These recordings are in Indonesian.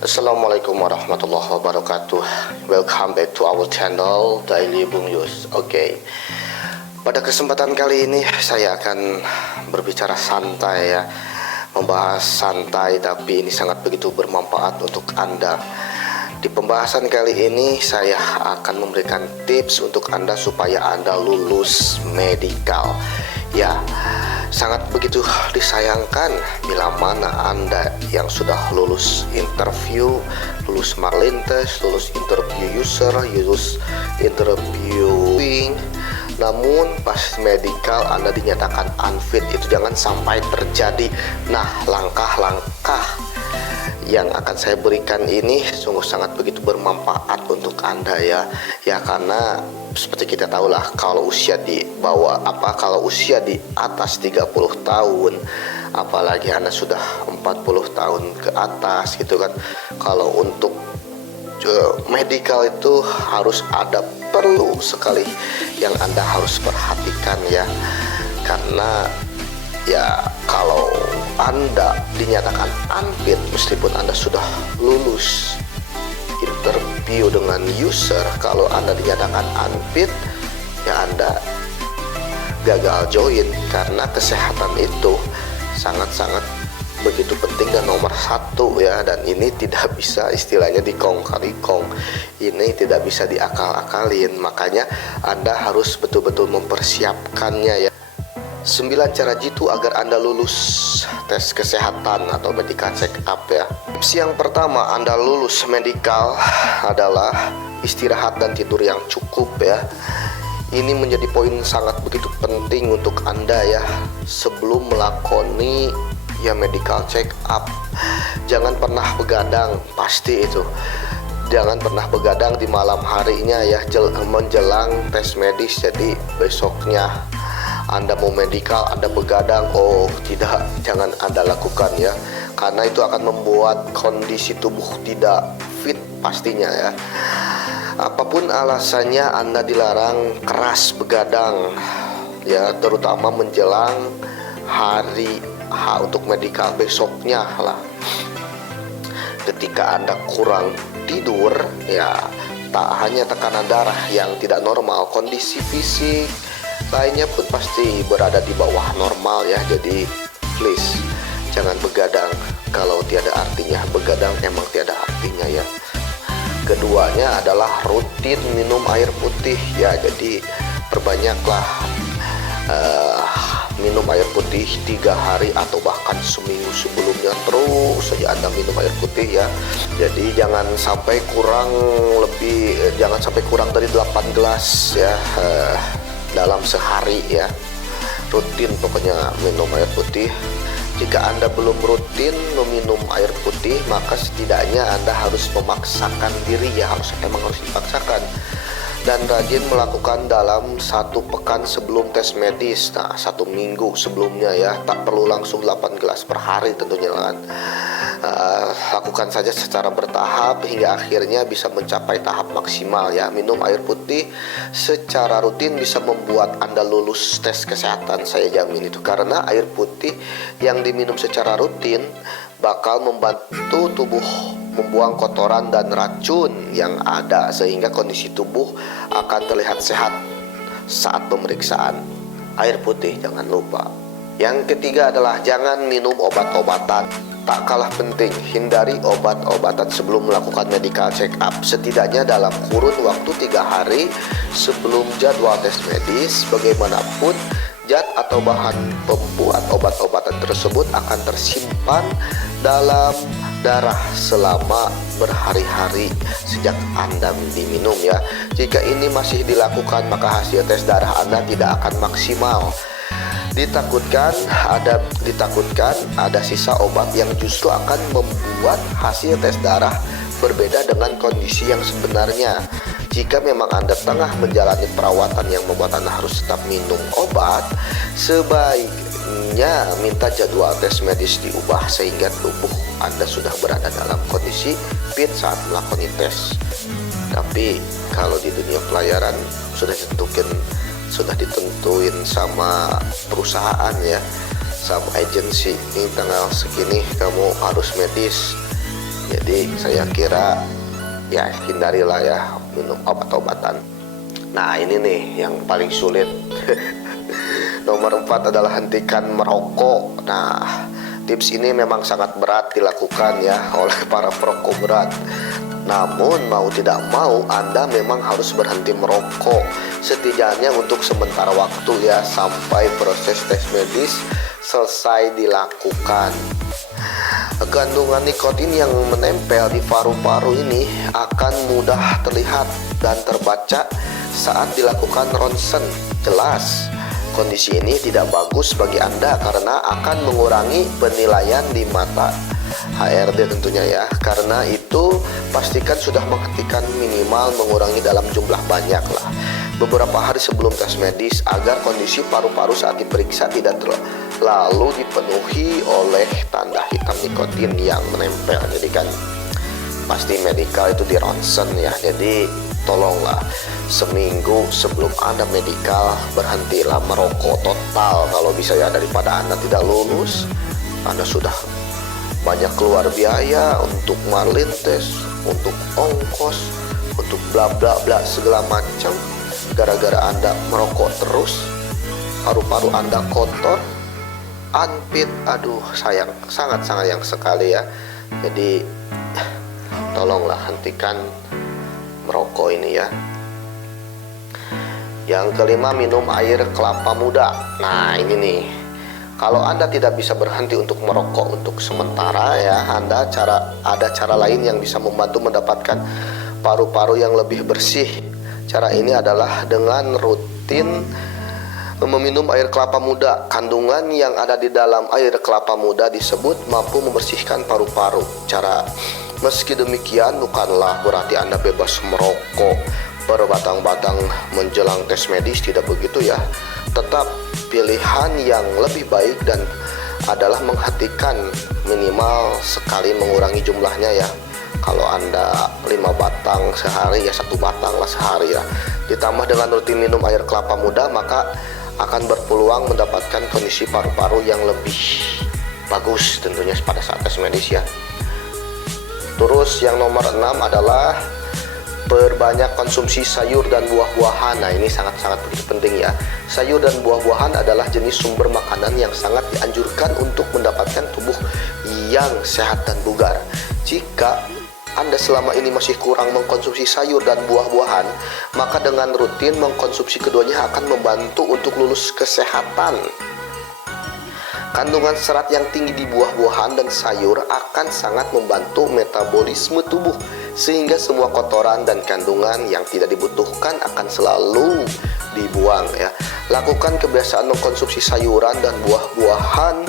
Assalamualaikum warahmatullahi wabarakatuh. Welcome back to our channel Daily Bung Yus. Oke. Pada kesempatan kali ini saya akan berbicara santai ya. Membahas santai tapi ini sangat begitu bermanfaat untuk Anda. Di pembahasan kali ini saya akan memberikan tips untuk Anda supaya Anda lulus medikal. Ya, sangat begitu disayangkan bila mana Anda yang sudah lulus interview, lulus marlintes, lulus interview user, lulus interviewing, namun pas medikal Anda dinyatakan unfit. Itu jangan sampai terjadi. Nah, langkah-langkah yang akan saya berikan ini sungguh sangat begitu bermanfaat untuk Anda ya. Ya, karena seperti kita tahu lah, kalau usia di bawah kalau usia di atas 30 tahun, apalagi Anda sudah 40 tahun ke atas gitu kan, kalau untuk medical itu harus ada perlu sekali yang Anda harus perhatikan ya. Karena ya kalau Anda dinyatakan unfit meskipun Anda sudah lulus interview dengan user, kalau Anda dinyatakan unfit ya Anda gagal join, karena kesehatan itu sangat-sangat begitu penting dan nomor satu ya. Dan ini tidak bisa istilahnya dikong-kali-kong, ini tidak bisa diakal-akalin. Makanya Anda harus betul-betul mempersiapkannya ya. 9 cara jitu agar Anda lulus tes kesehatan atau medical check up ya. Tips yang pertama Anda lulus medical adalah istirahat dan tidur yang cukup ya. Ini menjadi poin sangat begitu penting untuk Anda ya, sebelum melakoni ya medical check up. Jangan pernah begadang, pasti itu. Jangan pernah begadang di malam harinya ya, menjelang tes medis. Jadi besoknya Anda mau medikal, Anda begadang, oh tidak, jangan Anda lakukan ya. Karena itu akan membuat kondisi tubuh tidak fit pastinya ya. Apapun alasannya Anda dilarang keras begadang ya, terutama menjelang hari untuk medikal besoknya lah. Ketika Anda kurang tidur ya, tak hanya tekanan darah yang tidak normal, kondisi fisik lainnya pun pasti berada di bawah normal ya. Jadi please jangan begadang kalau tiada artinya. Begadang emang tiada artinya ya. Keduanya adalah rutin minum air putih ya. Jadi perbanyaklah minum air putih 3 hari atau bahkan seminggu sebelumnya, terus saja Anda minum air putih ya. Jadi jangan sampai kurang dari 8 gelas ya dalam sehari ya. Rutin pokoknya minum air putih. Jika Anda belum rutin meminum air putih, maka setidaknya Anda harus memaksakan diri ya, emang harus dipaksakan, dan rajin melakukan dalam 1 pekan sebelum tes medis. Nah, 1 minggu sebelumnya ya, tak perlu langsung 8 gelas per hari tentunya kan. Lakukan saja secara bertahap hingga akhirnya bisa mencapai tahap maksimal ya. Minum air putih secara rutin bisa membuat Anda lulus tes kesehatan, saya jamin itu. Karena air putih yang diminum secara rutin bakal membantu tubuh membuang kotoran dan racun yang ada, sehingga kondisi tubuh akan terlihat sehat saat pemeriksaan. Air putih jangan lupa. Yang ketiga adalah jangan minum obat-obatan. Tak kalah penting, hindari obat-obatan sebelum melakukan medical check up. Setidaknya dalam kurun waktu 3 hari sebelum jadwal tes medis. Bagaimanapun zat atau bahan pembuat obat-obatan tersebut akan tersimpan dalam darah selama berhari-hari sejak Anda diminum ya. Jika ini masih dilakukan, maka hasil tes darah Anda tidak akan maksimal. Ditakutkan ada sisa obat yang justru akan membuat hasil tes darah berbeda dengan kondisi yang sebenarnya. Jika memang Anda tengah menjalani perawatan yang membuat Anda harus tetap minum obat, sebaiknya minta jadwal tes medis diubah sehingga tubuh Anda sudah berada dalam kondisi fit saat melakukan tes. Tapi kalau di dunia pelayaran sudah ditentuin sama perusahaan ya, sama agensi, ini tanggal segini kamu harus medis. Jadi saya kira ya hindarilah ya minum obat-obatan. Nah ini nih yang paling sulit. Nomor 4 adalah hentikan merokok. Nah tips ini memang sangat berat dilakukan ya oleh para perokok berat. Namun mau tidak mau Anda memang harus berhenti merokok, setidaknya untuk sementara waktu ya, sampai proses tes medis selesai dilakukan. Kandungan nikotin yang menempel di paru-paru ini akan mudah terlihat dan terbaca saat dilakukan ronsen. Jelas, kondisi ini tidak bagus bagi Anda karena akan mengurangi penilaian di mata HRD tentunya ya. Karena itu pastikan sudah menghentikan, minimal mengurangi dalam jumlah banyak lah, beberapa hari sebelum tes medis, agar kondisi paru-paru saat diperiksa tidak lalu dipenuhi oleh tanda hitam nikotin yang menempel. Jadi kan pasti medikal itu di ronsen ya. Jadi tolonglah seminggu sebelum Anda medikal berhentilah merokok total kalau bisa ya, daripada Anda tidak lulus, Anda sudah banyak keluar biaya untuk marlin tes, untuk ongkos, untuk bla bla bla segala macam, gara-gara Anda merokok terus, paru-paru Anda kotor, unfit. Aduh sayang, sangat sayang sekali ya. Jadi tolonglah hentikan merokok ini ya. Yang kelima, minum air kelapa muda. Nah ini nih, kalau Anda tidak bisa berhenti untuk merokok untuk sementara ya, ada cara lain yang bisa membantu mendapatkan paru-paru yang lebih bersih. Cara ini adalah dengan rutin meminum air kelapa muda. Kandungan yang ada di dalam air kelapa muda disebut mampu membersihkan paru-paru. Meski demikian, bukanlah berarti Anda bebas merokok berbatang-batang menjelang tes medis, tidak begitu ya. Tetap pilihan yang lebih baik dan adalah menghentikan minimal sekali, mengurangi jumlahnya ya. Kalau Anda 5 batang sehari ya 1 batang lah sehari ya. Ditambah dengan rutin minum air kelapa muda, maka akan berpeluang mendapatkan kondisi paru-paru yang lebih bagus tentunya pada saat tes medis ya. Terus yang nomor 6 adalah perbanyak konsumsi sayur dan buah-buahan. Nah ini sangat-sangat penting ya. Sayur dan buah-buahan adalah jenis sumber makanan yang sangat dianjurkan untuk mendapatkan tubuh yang sehat dan bugar. Jika Anda selama ini masih kurang mengkonsumsi sayur dan buah-buahan, maka dengan rutin mengkonsumsi keduanya akan membantu untuk lulus kesehatan. Kandungan serat yang tinggi di buah-buahan dan sayur akan sangat membantu metabolisme tubuh, sehingga semua kotoran dan kandungan yang tidak dibutuhkan akan selalu dibuang ya. Lakukan kebiasaan mengkonsumsi sayuran dan buah-buahan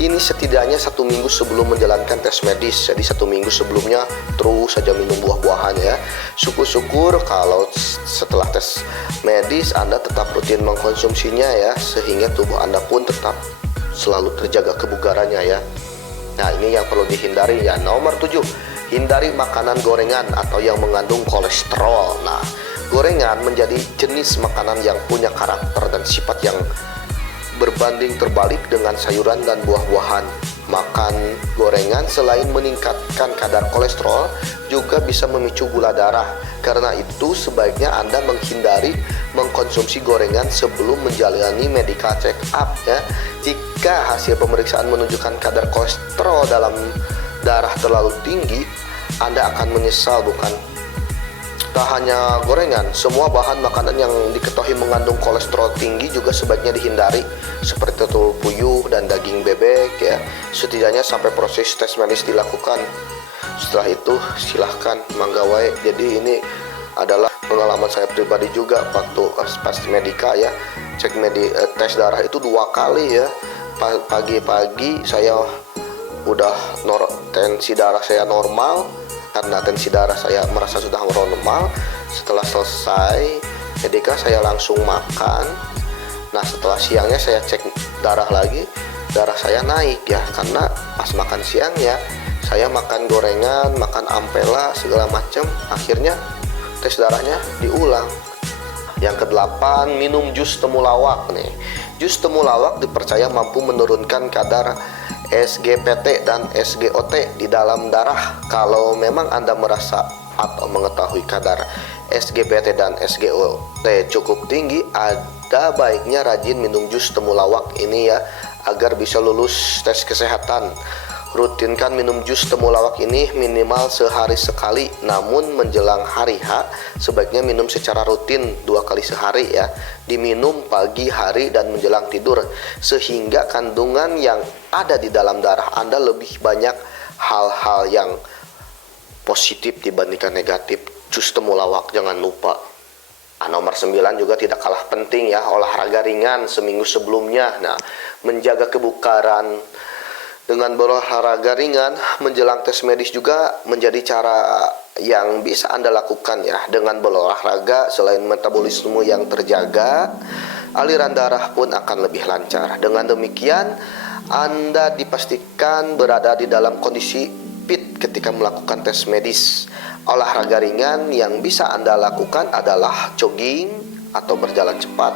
ini setidaknya 1 minggu sebelum menjalankan tes medis. Jadi 1 minggu sebelumnya terus saja minum buah-buahan ya. Syukur-syukur kalau setelah tes medis Anda tetap rutin mengkonsumsinya ya, sehingga tubuh Anda pun tetap selalu terjaga kebugarannya ya. Nah ini yang perlu dihindari ya. Nomor 7, hindari makanan gorengan atau yang mengandung kolesterol. Nah, gorengan menjadi jenis makanan yang punya karakter dan sifat yang berbanding terbalik dengan sayuran dan buah-buahan. Makan gorengan selain meningkatkan kadar kolesterol, juga bisa memicu gula darah. Karena itu sebaiknya Anda menghindari mengkonsumsi gorengan sebelum menjalani medical check up ya. Jika hasil pemeriksaan menunjukkan kadar kolesterol dalam darah terlalu tinggi, Anda akan menyesal bukan? Tak hanya gorengan, semua bahan makanan yang diketahui mengandung kolesterol tinggi juga sebaiknya dihindari, seperti telur puyuh dan daging bebek ya, setidaknya sampai proses tes medis dilakukan. Setelah itu silahkan manggawai. Jadi ini adalah pengalaman saya pribadi juga waktu pas medika ya, tes darah itu 2 kali ya. Pagi-pagi saya udah tensi darah saya normal. Karena tensi darah saya merasa sudah normal. Setelah selesai medika saya langsung makan. Nah setelah siangnya saya cek darah lagi, darah saya naik ya, karena pas makan siang ya saya makan gorengan, makan ampela segala macam, akhirnya tes darahnya diulang. Yang ke-8, minum jus temulawak nih. Jus temulawak dipercaya mampu menurunkan kadar SGPT dan SGOT di dalam darah. Kalau memang Anda merasa atau mengetahui kadar SGPT dan SGOT cukup tinggi, ada baiknya rajin minum jus temulawak ini ya, agar bisa lulus tes kesehatan. Rutinkan minum jus temulawak ini minimal sehari sekali, namun menjelang hari H sebaiknya minum secara rutin 2 kali sehari ya. Diminum pagi hari dan menjelang tidur, sehingga kandungan yang ada di dalam darah Anda lebih banyak hal-hal yang positif dibandingkan negatif. Jus temulawak jangan lupa. Nomor 9 juga tidak kalah penting ya, olahraga ringan seminggu sebelumnya. Nah, menjaga kebugaran dengan berolahraga ringan menjelang tes medis juga menjadi cara yang bisa Anda lakukan ya. Dengan berolahraga, selain metabolisme yang terjaga, aliran darah pun akan lebih lancar. Dengan demikian, Anda dipastikan berada di dalam kondisi fit ketika melakukan tes medis. Olahraga ringan yang bisa Anda lakukan adalah jogging atau berjalan cepat.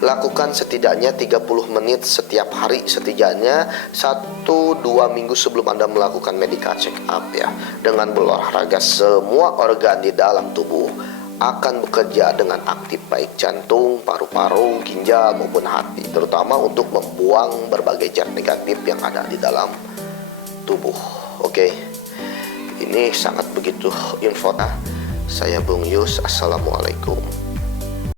Lakukan setidaknya 30 menit setiap hari, setidaknya 1-2 minggu sebelum Anda melakukan medical check up ya. Dengan berolahraga, semua organ di dalam tubuh akan bekerja dengan aktif, baik jantung, paru-paru, ginjal maupun hati, terutama untuk membuang berbagai zat negatif yang ada di dalam tubuh. Oke, ini sangat begitu info. Saya Bung Yus, assalamualaikum.